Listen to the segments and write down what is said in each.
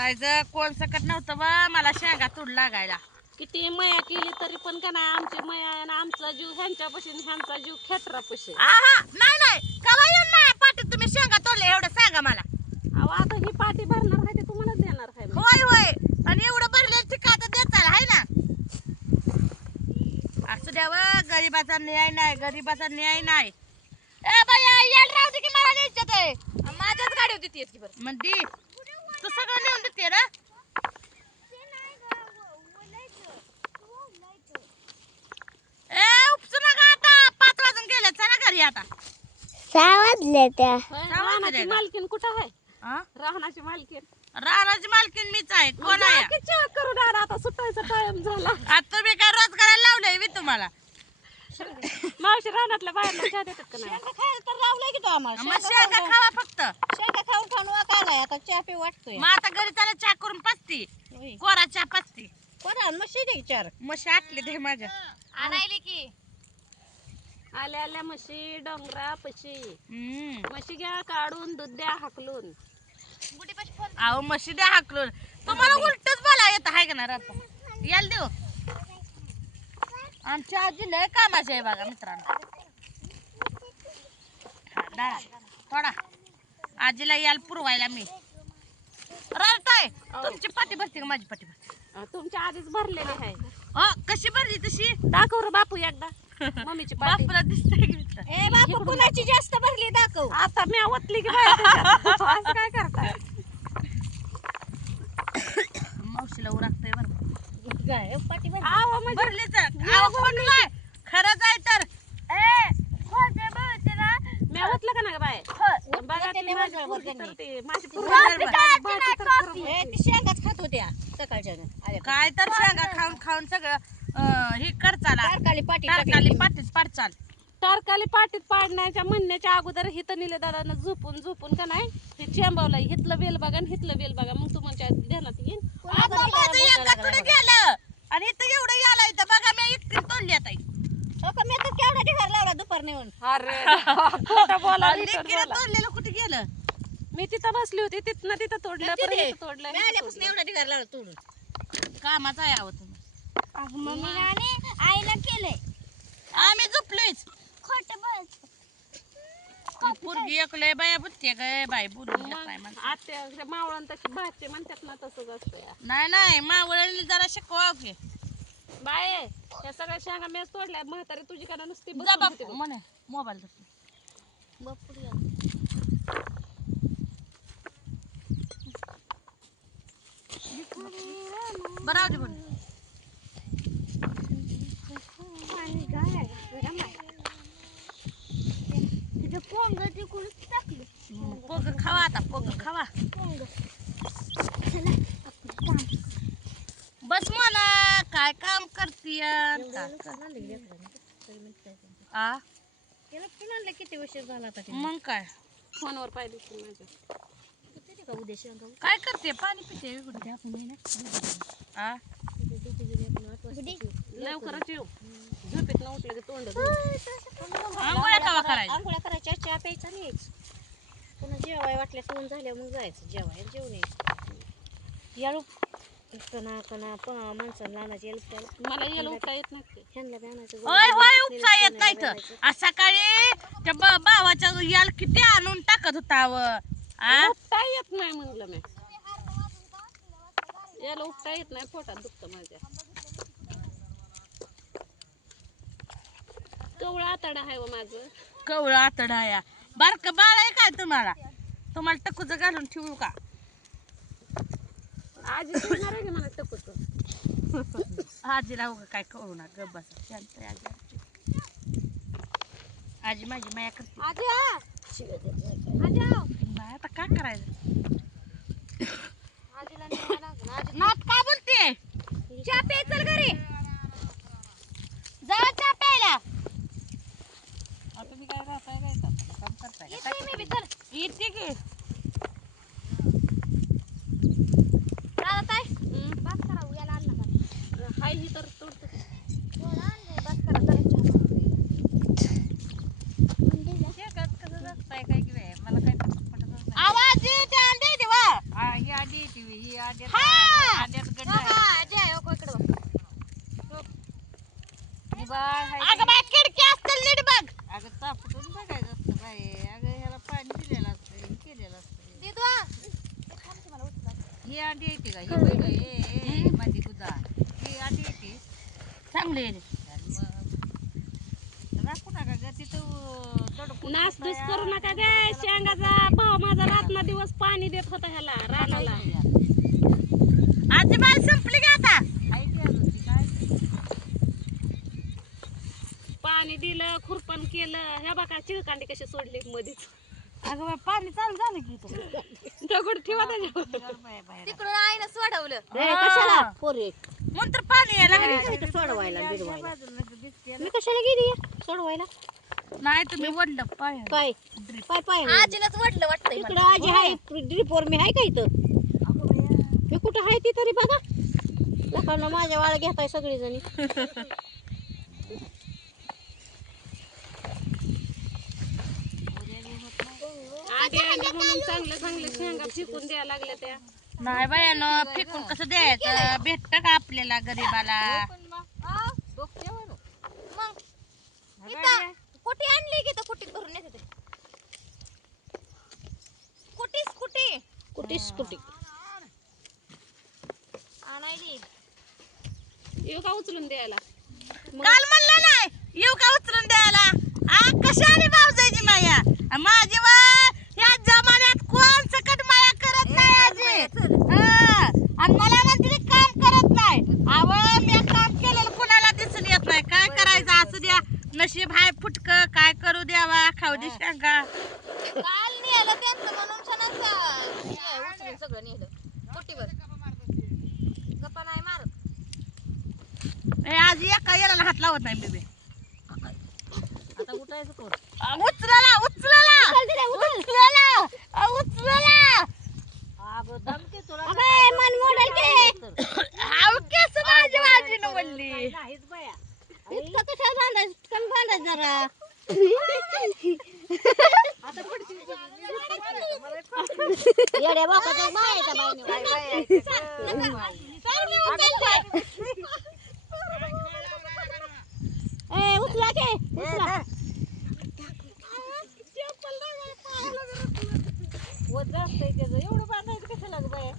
करायचं कोण सकट नव्हतं बा मला शेंगा तोड लागायला. किती मया केली तरी पण का नाही आमची मया आणि आमचा जीव ह्यांच्यापाशी ह्यांचा जीव खेटरापाशी. आहा नाही नाही कवा येऊन नाही पाटीत तुम्ही शेंगा तोडले एवढं सांगा मला. अहो आता ही पाठी भरणार आहे ते तुम्हाला देणार आहे मी. होय होय आणि एवढं भरले ठिका तर देताल हाय ना. असू द्या व गरीबाचा न्याय नाही गरीबाचा न्याय नाही. ए बाया यायला राहू दे की मला न्यायचं ते माझ्याच गाडी होती ती बरं म्हणती तू सगळं नेऊन देते ना. ए उपसू नका आता 5 वाजून गेले चला घरी आता. 6 वाजले त्या. राहण्याची मालकीन कुठं आहे? हा राहण्याची मालकीन राणाची मालकीन मीच आहे. कोण आहे चहा करून आणा आता सुटायचा टाइम झाला. आता तुम्ही काय रोज करायला लावलंय मी तुम्हाला. मावशी रानातल्या बाहेरला चहा देतात का नाही? शेंगा खायला तर लावलंय की तो आम्हाला. मग शेंगा खावा फक्त. शेंगा खाऊन खाऊन वाकायलाय आता चहा पी वाटतोय. मग आता घरी त्याला चहा करून पाचती होय. कोरा चहा पाचती. कोणा मशी दे चार. मशी आटली ते माझ्या आणायले की आल्या आल्या म्हशी डोंगरा पशी हम्म. म्हशी घ्या काढून दूध द्या हाकलून. अहो म्हशी द्या हाकलून. तुम्हाला उलटच बोला येत आहे का ना रात याल देऊ. आमची आजी लय कामाची आहे बघा मित्रांनो. हा, डाळा थोडा आजीला याल पुरवायला मी रडताय. तुमची पाठी भरते का माझी पाठी भरते? तुमच्या आधीच भरलेले आहे. कशी भरली तशी दाखव रे बापू एकदा मम्मीची पाठी. बापूला दिसतंय की नुसतं? ए बापू कुणाची जास्त भरली दाखव. आता मी आवतली की बाहेर त्याच्यात. असं काय करताय? मावशीला उरकतंय बरं का. काय पाठी भरली. आव म्हणजे भरली तर अहो खोटं नाही. खरंच आहे तर खोटे बोलते ना. मी आवतलं का नाही बाय? बघा ती त्याने माझी वजन पोरगी वजन तर ते माझी बरं, पोरगी बरं. भाजी तर खरं ए ती शेंगाच खात होत्या सकाळच्या. अरे काय तर शेंगा खाऊन खाऊन सगळं हे करचाला तारकाली पाठी टारकाली टाकली. पाठीच पाडचाल. टारकाली पाटीत पाडण्याच्या म्हणण्याच्या अगोदर हिथं निले दादानं झोपून झोपून का नाही ते चेंबावला हिथलं वेल बघा आणि हिथलं वेल बघा मग तुमच्या ध्यानात येईन. आता माझं एकदा कुठं गेलं आणि इथं एवढं गेलं इथं बघा मी एकटी तोडली आता. हो का मी तर केवढा ढिगार लावला दुपार नेऊन. अरे खोटं बोला नीटच लेकीला बोला. तोडलेलं कुठे गेलं? मी तिथं बसली होती तिथनं तिथं तोडलं परत इथं तोडलं मी इथं आल्यापासून तोडलं. एवढा ढिगार लावला तोडून. कामाचं आहे आहो तुम्ही. मम्मीने आईला केलंय. आम्ही झोपलोयच. खोटं बोल. ही पोरगी एकलंय बाया बुत्ते ग बाई बोलून देत नाही मग म्हणते. आत्या मावळण तशी भाचे म्हणतात ना तसंच असतं या. नाही नाही मावळणी जरा शिकवा की. बाय या सगळ्या शेंगा मी तोडल्या म्हातारी तुझी का नुसती जा बसून होती बापू बघ. म्हणे मोबाईल धर. बरं राहू दे बोल. पोग खावा आता पोग खावा. बस मला काय काम करतीय आ त्याला पण आणलं किती उशीर झाला आता ते. मग काय फोनवर पाहिजे की माझ्या. किती का उद्या शेंगा काय करते पाणी पिते आ लवकरच येऊ झोपेत न उठलं की तोंड आंघोळ्या कवा करायच्या? आंघोळ्या करायच्या चहा प्यायचा नाही. पुन्हा जेवाय वाटल्यास ऊन झाल्या मग जायचं जेवाय जेवण यायचं. याळू कणा कणा माणसाला आणायचं याला त्याला मला यायला उठता येत नाही ते. ह्यांना बी आणायचं. होय होय उपसा येत नाही तर आज सकाळी त्या भावाच्या याल किती आणून टाकत होता व आ उठता येत नाही म्हणलं मी. याला उठता येत नाही पोटात दुखतं माझ्या. कवळा आतडा आहे व माझं. कवळं आतडाया बारक बाळ आहे काय तुम्हाला? तुम्हाला टकूच घालून ठेवू का? आजी शिकणार आहे की मला टकूच. आजीला उगा काय कळू ना गप बस शांत आहे आजी आमची. आजी माझी माया करते. बाय आता काय करायचं? नात काय बोलते? चहा प्याय चल घरी जा चहा प्यायला. तुम्ही काय राहताय काय काम करताय? येते मी चल येते की हाय ही तर तोडतो. आवाज येते दे देवा. ही आधी टीव्ही ही आधी अगं बाय खिडकी असतील नीट बघ. अगं तापटून बघायचं असतं बाई. अगं ह्याला पाणी दिलेलं असतं, हे केलेलं असतं. ही अंडी येते का? ही बघ गं, ए माझी गुदा, ही अंडी येते. चांगली आहे. आणि मग राखू नका ग तिथं दडपून नासधूस करू नका गे. शेंगाचा भाव माझा रातना दिवस पाणी देत होता ह्याला रानाला. आजी बाल संपली का आता? आहे की अजून ती काय? पाणी दिलं, खुरपण केलं. ह्या बघा चिळकांडी कशी सोडली मध्येच. अगं बाय पाणी चालू झालं की इथं. दगड ठेवा त्याच्यावर. तिकडून आईनं सोडवलं. कशाला पोरे म्हणून तर पाणी यायला लागले. सोडवायला बिडवायला मी कशाला गेली सोडवायला? नाही तुम्ही वडलं पाय. पाय पाय पाय आजीलाच वडलं वाटतंय इकडं आजी आहे ड्रिपवर मी आहे का इथं? मी कुठं आहे ती तरी बघा. लोकांना माझ्या वाळा घेताय सगळी जणी. आधी आधी म्हणून चांगलं चांगलं शेंगा फेकून द्यायला लागल्या त्या. नाही बायानं फेकून कसं द्यायचं? भेटत का आपल्याला गरीबाला? कुठे आणली की तर कुठे भरून येते ते कुठे कुठीच कुठी आणायली येऊ का उचलून द्यायला? काल म्हणलं नाही येऊ का उचलून द्यायला? कशी आली भावजायची माया? माझी वा या जमान्यात कोण सकट माया करत नाही आजी. आणि मला म्हणते ती काम करत नाही. अव मी काम केलेलं कुणाला दिसून येत नाही. काय करायचं? असू द्या, नशीब हाय फुटक. काय करू द्यावा? खाऊ दे शेंगा. काल नेलं त्यांचं म्हणून उचलून सगळं नेलं कुटीवर गप्पा नाही मारत. आज एका याला हात लावत नाही मी बी. आता उठायचं कोण? उचलला उचलला उचलला उचलला. अगं दमके तुला मन मोडल की हाव केस माझी बाजूने बोलली. नाहीच बाया. इतकं कशाला बांधायचं? कमी बांधायचं जरा. येड्या बापाच्या बायाच्या बाईने उचला के उचला. एवढं बांधायचं कशाला ग बाया?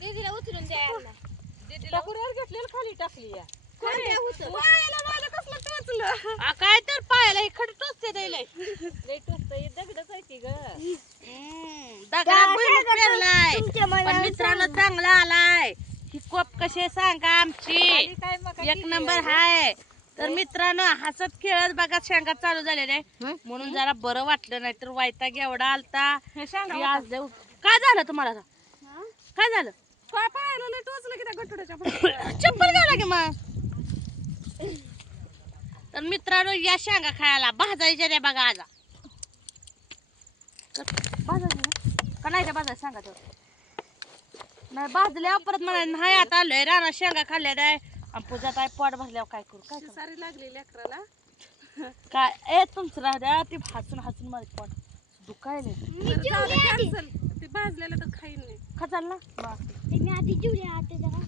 दीदीला उचलून द्यायला. टाकुऱ्यावर घेतलेलं खाली टाकली या. काय तर पायाला हे खड टोचते द्यायला. लई टोचतंय, दगडच आहे की ग. दगडात भुईमुग पेरलाय. पण मित्रांनो चांगला आलाय. ही कोप कशी सांगा आमची काय मग एक नंबर हाय. तर मित्रांनो हसत खेळत बघा शेंगा चालू झालेल्या आहे. म्हणून जरा बरं वाटलं, नाही तर वैताग एवढा आलता. की आज लय काय झालं तुम्हाला आता? काय झालं? काय पाहायला लय टोचलं की त्या गठुड्याच्या पुढं. चप्पल घाला की मग. तर मित्रांनो या शेंगा खायला भाजायच्या रे बघा आज. भाजायच्या का नाही त्या भाजायला सांगा तेवढं. नाही भाजल्या परत मला नाही आता आलोय रानात शेंगा खाल्ल्या नाही. आणि पूजात आहे पोट भरल्यावर काय करू? काय करू? सारी लागली लेकराला. काय ए तुमचं राहू द्या. ती हसून हसून माझं पोट दुखायला कॅन्सल. ते भाजलेलं तर खाईन नाही. खचाल ना. त्यांनी आधी जेवली आता जरा